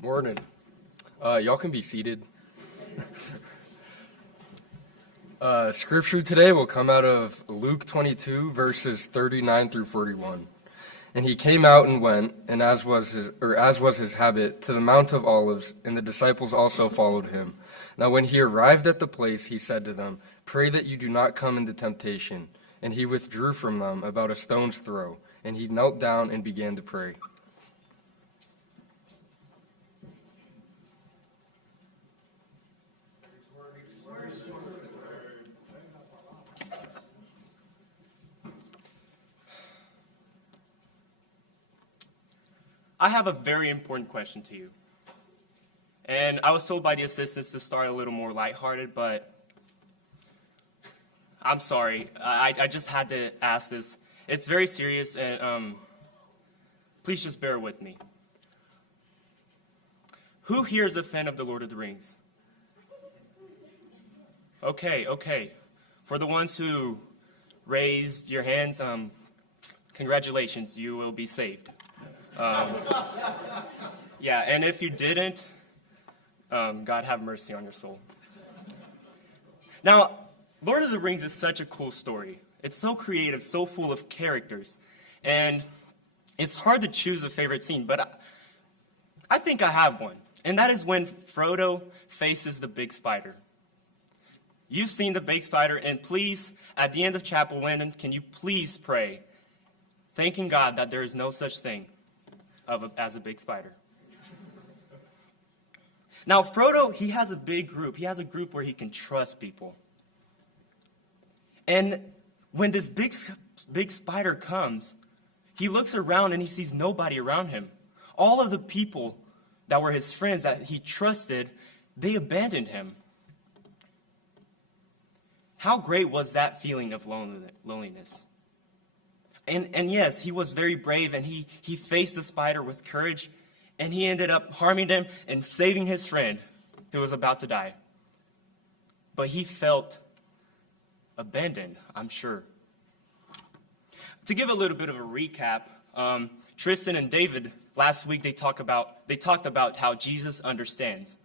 Morning. Y'all can be seated. Scripture today will come out of Luke 22, verses 39 through 41. And he came out and went, and as was his habit, to the Mount of Olives, and the disciples also followed him. Now when he arrived at the place, he said to them, "Pray that you do not come into temptation." And he withdrew from them about a stone's throw, and he knelt down and began to pray. I have a very important question to you. And I was told by the assistants to start a little more lighthearted, but I'm sorry. I just had to ask this. It's very serious, and please just bear with me. Who here is a fan of The Lord of the Rings? Okay. For the ones who raised your hands, congratulations, you will be saved. Yeah, and if you didn't, God have mercy on your soul. Now, Lord of the Rings is such a cool story. It's so creative, so full of characters, and it's hard to choose a favorite scene, but I think I have one, and that is when Frodo faces the big spider. You've seen the big spider, and please, at the end of Chapel Landon, can you please pray, thanking God that there is no such thing as a big spider. Now, Frodo, he has a big group. He has a group where he can trust people. And when this big spider comes, he looks around and he sees nobody around him. All of the people that were his friends that he trusted, they abandoned him. How great was that feeling of loneliness? And yes, he was very brave, and he faced the spider with courage, and he ended up harming them and saving his friend who was about to die. But he felt abandoned, I'm sure. To give a little bit of a recap, Tristan and David, last week they talked about how Jesus understands.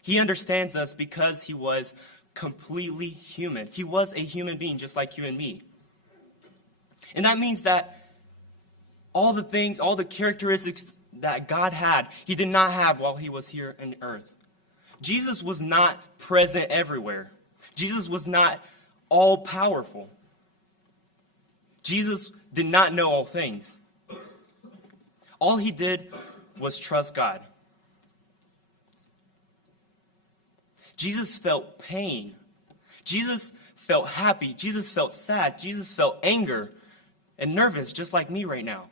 He understands us because he was completely human. He was a human being just like you and me. And that means that all the characteristics that God had, he did not have while he was here on earth. Jesus was not present everywhere. Jesus was not all-powerful. Jesus did not know all things. All he did was trust God. Jesus felt pain. Jesus felt happy. Jesus felt sad. Jesus felt anger and nervous, just like me right now.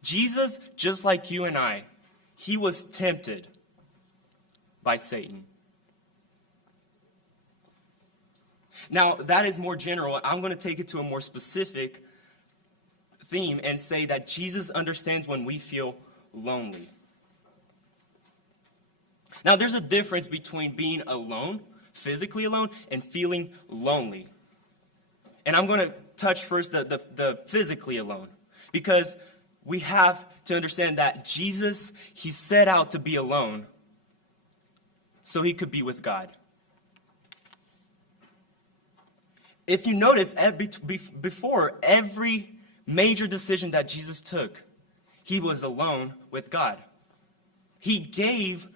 Jesus, just like you and I, he was tempted by Satan. Now, that is more general. I'm going to take it to a more specific theme and say that Jesus understands when we feel lonely. Now, there's a difference between being alone, physically alone, and feeling lonely. And I'm going to touch first the physically alone, because we have to understand that Jesus, he set out to be alone so he could be with God. If you notice, before every major decision that Jesus took, he was alone with God. He gave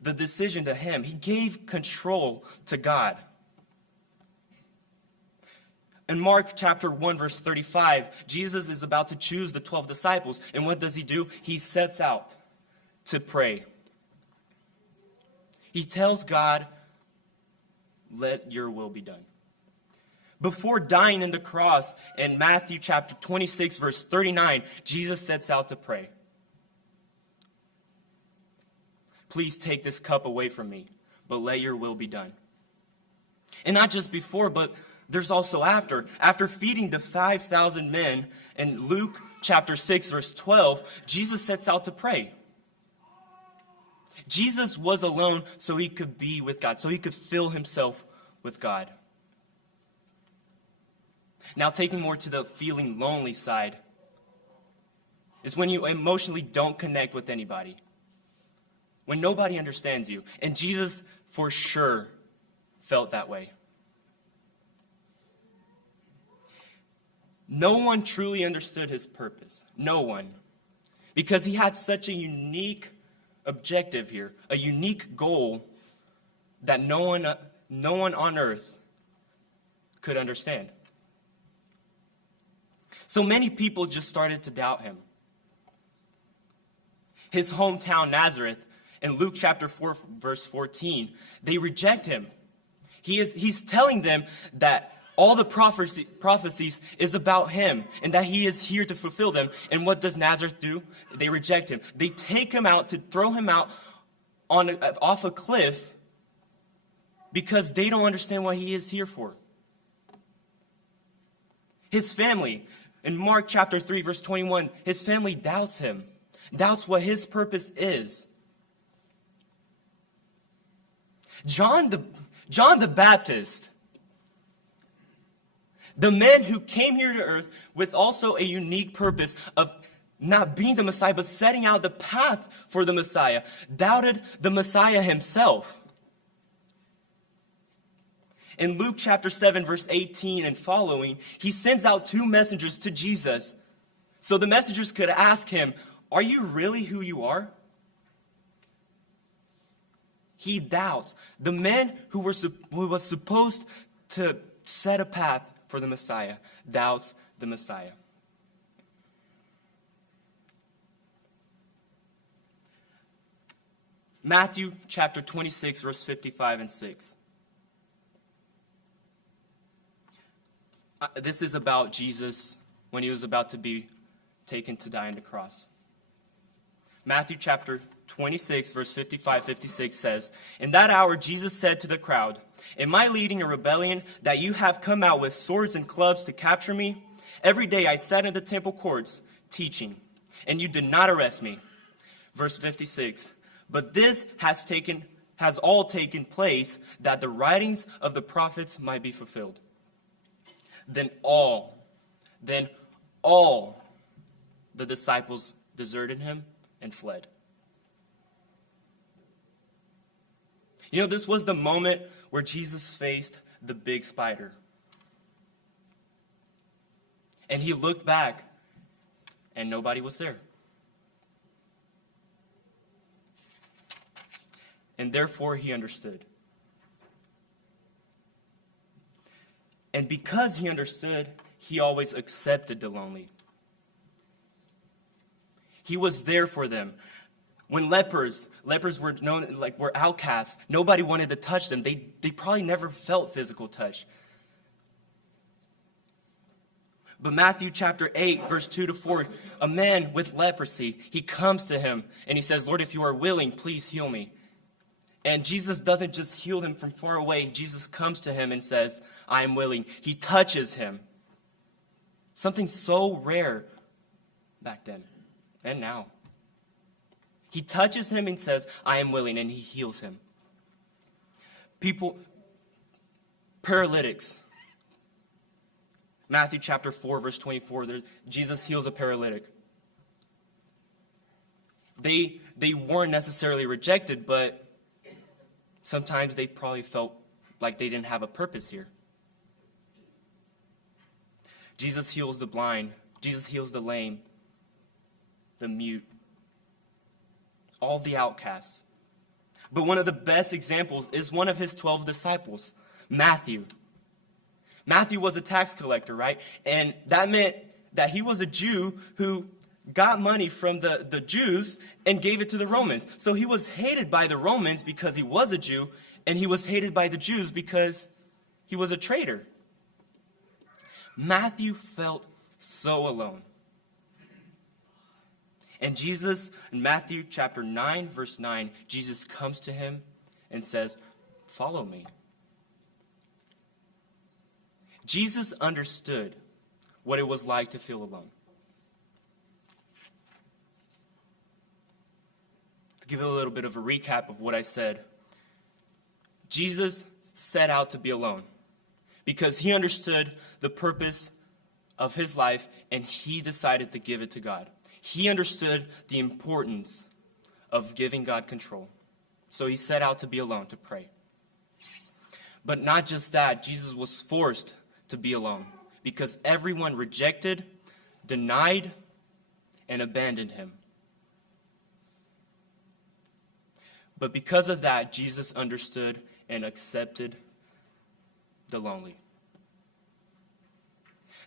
the decision to him. He gave control to God. In Mark chapter 1, verse 35, Jesus is about to choose the 12 disciples. And what does he do? He sets out to pray. He tells God, "Let your will be done." Before dying on the cross, in Matthew chapter 26, verse 39, Jesus sets out to pray. "Please take this cup away from me, but let your will be done." And not just before, but there's also after. After feeding the 5,000 men in Luke chapter 6, verse 12, Jesus sets out to pray. Jesus was alone so he could be with God, so he could fill himself with God. Now, taking more to the feeling lonely side, Is when you emotionally don't connect with anybody. When nobody understands you. And Jesus, for sure, felt that way. No one truly understood his purpose. No one. Because he had such a unique objective here, a unique goal that no one on earth could understand. So many people just started to doubt him. His hometown, Nazareth, in Luke chapter 4, verse 14, they reject him. He's telling them that all the prophecies is about him and that he is here to fulfill them. And what does Nazareth do? They reject him. They take him out to throw him out off a cliff because they don't understand what he is here for. His family, in Mark chapter 3, verse 21, his family doubts him, doubts what his purpose is. John the Baptist, the man who came here to earth with also a unique purpose of not being the Messiah, but setting out the path for the Messiah, doubted the Messiah himself. In Luke chapter 7, verse 18 and following, he sends out two messengers to Jesus. So the messengers could ask him, "Are you really who you are?" He doubts. The man who was supposed to set a path for the Messiah doubts the Messiah. Matthew chapter 26, verse 55 and 6. This is about Jesus when he was about to be taken to die on the cross. Matthew chapter 26, verse 55-56 says, "In that hour Jesus said to the crowd, 'Am I leading a rebellion that you have come out with swords and clubs to capture me? Every day I sat in the temple courts teaching, and you did not arrest me.'" Verse 56, "But this has all taken place that the writings of the prophets might be fulfilled." Then all the disciples deserted him and fled. You know, this was the moment where Jesus faced the big spider. And he looked back, and nobody was there. And therefore he understood. And because he understood, he always accepted the lonely. He was there for them. When lepers were known, were outcasts, nobody wanted to touch them. They probably never felt physical touch. But Matthew chapter 8, verse 2-4, a man with leprosy, he comes to him and he says, "Lord, if you are willing, please heal me." And Jesus doesn't just heal him from far away. Jesus comes to him and says, "I am willing." He touches him. Something so rare back then and now. He touches him and says, "I am willing," and he heals him. Paralytics. Matthew chapter 4, verse 24, Jesus heals a paralytic. They weren't necessarily rejected, but sometimes they probably felt like they didn't have a purpose here. Jesus heals the blind. Jesus heals the lame, the mute, all the outcasts. But one of the best examples is one of his 12 disciples, Matthew. Matthew was a tax collector, right? And that meant that he was a Jew who got money from the Jews and gave it to the Romans. So he was hated by the Romans because he was a Jew, and he was hated by the Jews because he was a traitor. Matthew felt so alone. And Jesus, in Matthew chapter 9, verse 9, Jesus comes to him and says, "Follow me." Jesus understood what it was like to feel alone. To give a little bit of a recap of what I said, Jesus set out to be alone because he understood the purpose of his life and he decided to give it to God. He understood the importance of giving God control. So he set out to be alone to pray. But not just that, Jesus was forced to be alone because everyone rejected, denied, and abandoned him. But because of that, Jesus understood and accepted the lonely.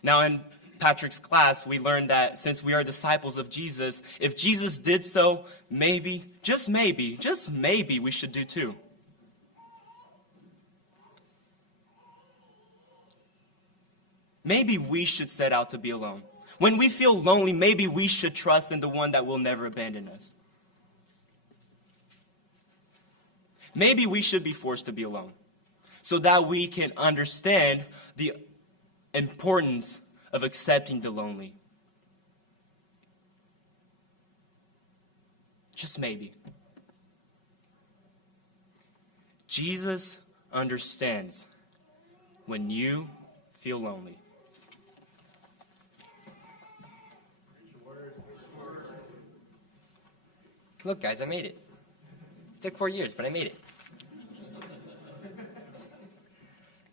Now, in Patrick's class, we learned that since we are disciples of Jesus, if Jesus did so, maybe, just maybe, we should do too. Maybe we should set out to be alone. When we feel lonely, maybe we should trust in the one that will never abandon us. Maybe we should be forced to be alone so that we can understand the importance of accepting the lonely. Just maybe. Jesus understands when you feel lonely. Look, guys, I made it. It took 4 years, but I made it.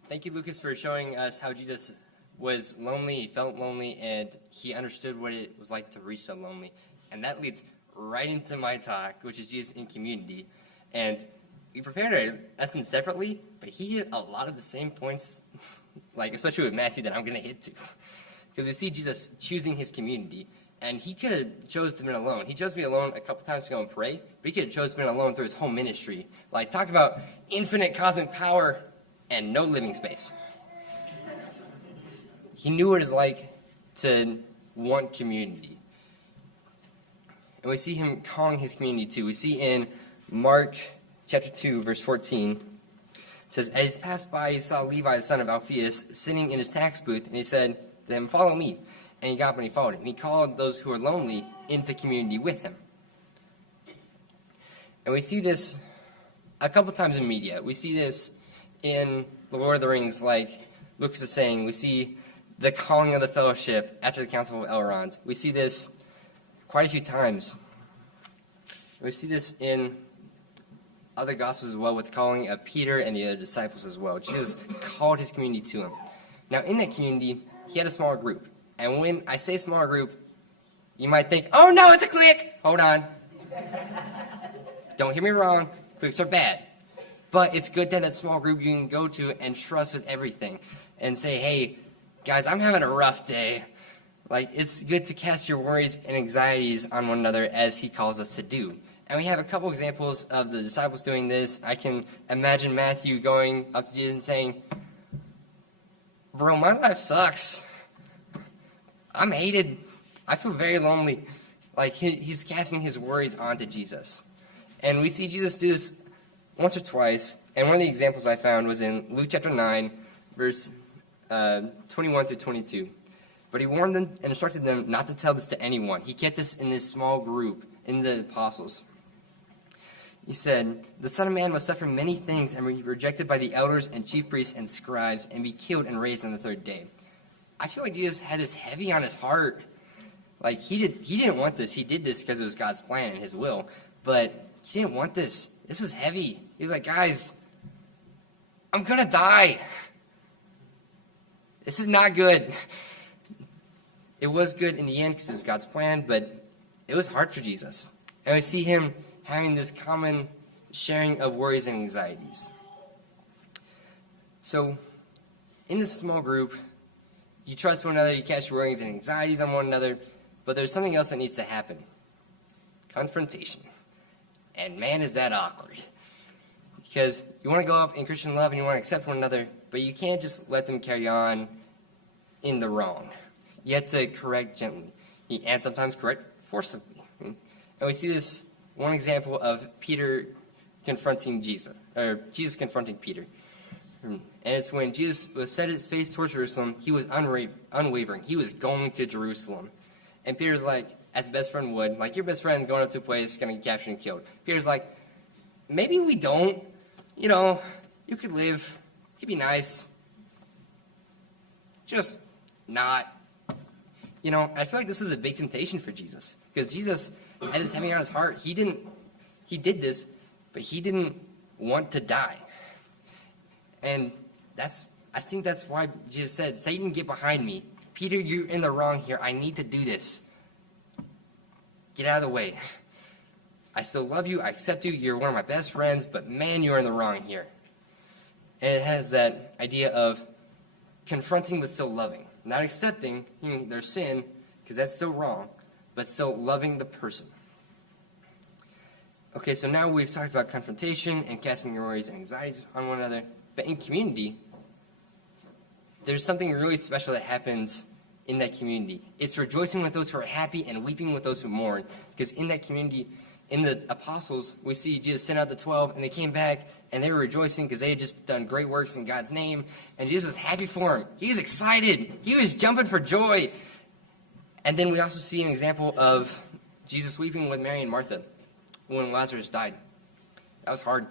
Thank you, Lucas, for showing us how Jesus was lonely, he felt lonely, and he understood what it was like to reach the lonely. And that leads right into my talk, which is Jesus in community. And we prepared our lesson separately, but he hit a lot of the same points, like especially with Matthew, that I'm going to hit to. Because we see Jesus choosing his community. And he could have chose to be alone. He chose to be alone a couple times to go and pray, but he could have chose to be alone through his whole ministry. Like, talk about infinite cosmic power and no living space. He knew what it's like to want community. And we see him calling his community too. We see in Mark chapter 2, verse 14, it says, "As he passed by, he saw Levi, the son of Alphaeus, sitting in his tax booth, and he said to him, 'Follow me.' And he got up and he followed him. He called those who were lonely into community with him." And we see this a couple times in media. We see this in The Lord of the Rings, like Lucas is saying. We see the calling of the fellowship after the Council of Elrond. We see this quite a few times. We see this in other Gospels as well, with the calling of Peter and the other disciples as well. Jesus called his community to him. Now, in that community, he had a smaller group. And when I say smaller group, you might think, oh no, it's a clique. Hold on. Don't hear me wrong. Cliques are bad. But it's good to have that small group you can go to and trust with everything. And say, hey, guys, I'm having a rough day. Like, it's good to cast your worries and anxieties on one another as he calls us to do. And we have a couple examples of the disciples doing this. I can imagine Matthew going up to Jesus and saying, bro, my life sucks. I'm hated. I feel very lonely. Like, he's casting his worries onto Jesus. And we see Jesus do this once or twice. And one of the examples I found was in Luke chapter 9, verse 21 through 22. But he warned them and instructed them not to tell this to anyone. He kept this in this small group, in the apostles. He said, "The Son of Man must suffer many things and be rejected by the elders and chief priests and scribes and be killed and raised on the third day." I feel like Jesus had this heavy on his heart. Like, he didn't want this. He did this because it was God's plan and his will. But he didn't want this. This was heavy. He was like, guys, I'm going to die. This is not good. It was good in the end because it was God's plan, but it was hard for Jesus. And we see him having this common sharing of worries and anxieties. So, in this small group, you trust one another, you cast your worries and anxieties on one another, but there's something else that needs to happen. Confrontation. And man, is that awkward. Because you want to go up in Christian love and you want to accept one another, but you can't just let them carry on in the wrong. You have to correct gently, and sometimes correct forcibly. And we see this one example of Peter confronting Jesus, or Jesus confronting Peter. And it's when Jesus was set his face towards Jerusalem, he was unwavering. He was going to Jerusalem. And Peter's like, as best friend would, like your best friend going up to a place, going to get captured and killed. Peter's like, maybe we don't. You know, you could live. You'd be nice. Just not. I feel like this was a big temptation for Jesus, because Jesus had this heavy on his heart. He did this, but he didn't want to die. And I think that's why Jesus said, Satan, get behind me. Peter, you're in the wrong here. I need to do this. Get out of the way. I still love you. I accept you. You're one of my best friends, but man, you're in the wrong here. And it has that idea of confronting but still loving. Not accepting their sin, because that's still wrong, but still loving the person. Okay, so now we've talked about confrontation and casting your worries and anxieties on one another. But in community, there's something really special that happens in that community. It's rejoicing with those who are happy and weeping with those who mourn. Because in that community, in the apostles, we see Jesus sent out the 12, and they came back, and they were rejoicing because they had just done great works in God's name, and Jesus was happy for them. He was excited. He was jumping for joy. And then we also see an example of Jesus weeping with Mary and Martha when Lazarus died. That was hard,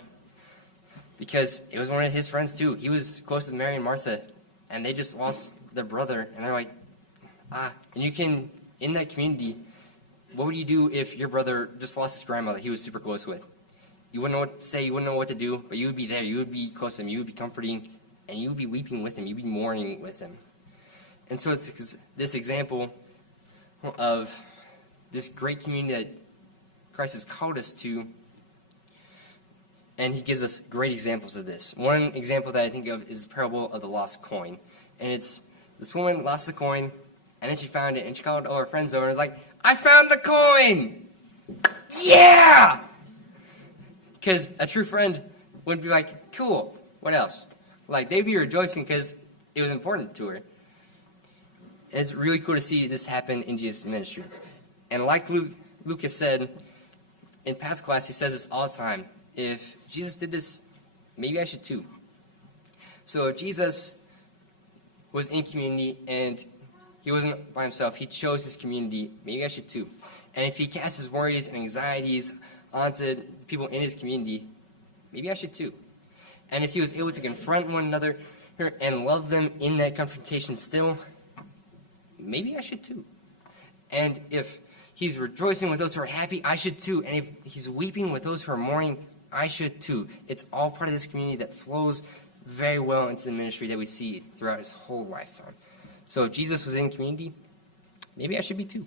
because it was one of his friends too. He was close to Mary and Martha, and they just lost their brother, and they're like, and you can, in that community, what would you do if your brother just lost his grandmother he was super close with? You wouldn't know what to say, you wouldn't know what to do, but you would be there, you would be close to him, you would be comforting, and you would be weeping with him, you'd be mourning with him. And so it's this example of this great community that Christ has called us to, and he gives us great examples of this. One example that I think of is the parable of the lost coin. And it's, this woman lost the coin, and then she found it, and she called all her friends over, and was like, I found the coin! Yeah! Because a true friend wouldn't be like, cool, what else? Like, they'd be rejoicing because it was important to her. And it's really cool to see this happen in Jesus' ministry. And like Lucas said, in past class, he says this all the time. If Jesus did this, maybe I should too. So if Jesus was in community and he wasn't by himself, he chose his community, maybe I should too. And if he cast his worries and anxieties onto people in his community, maybe I should too. And if he was able to confront one another and love them in that confrontation still, maybe I should too. And if he's rejoicing with those who are happy, I should too. And if he's weeping with those who are mourning, I should too. It's all part of this community that flows very well into the ministry that we see throughout his whole lifetime. So if Jesus was in community, maybe I should be too.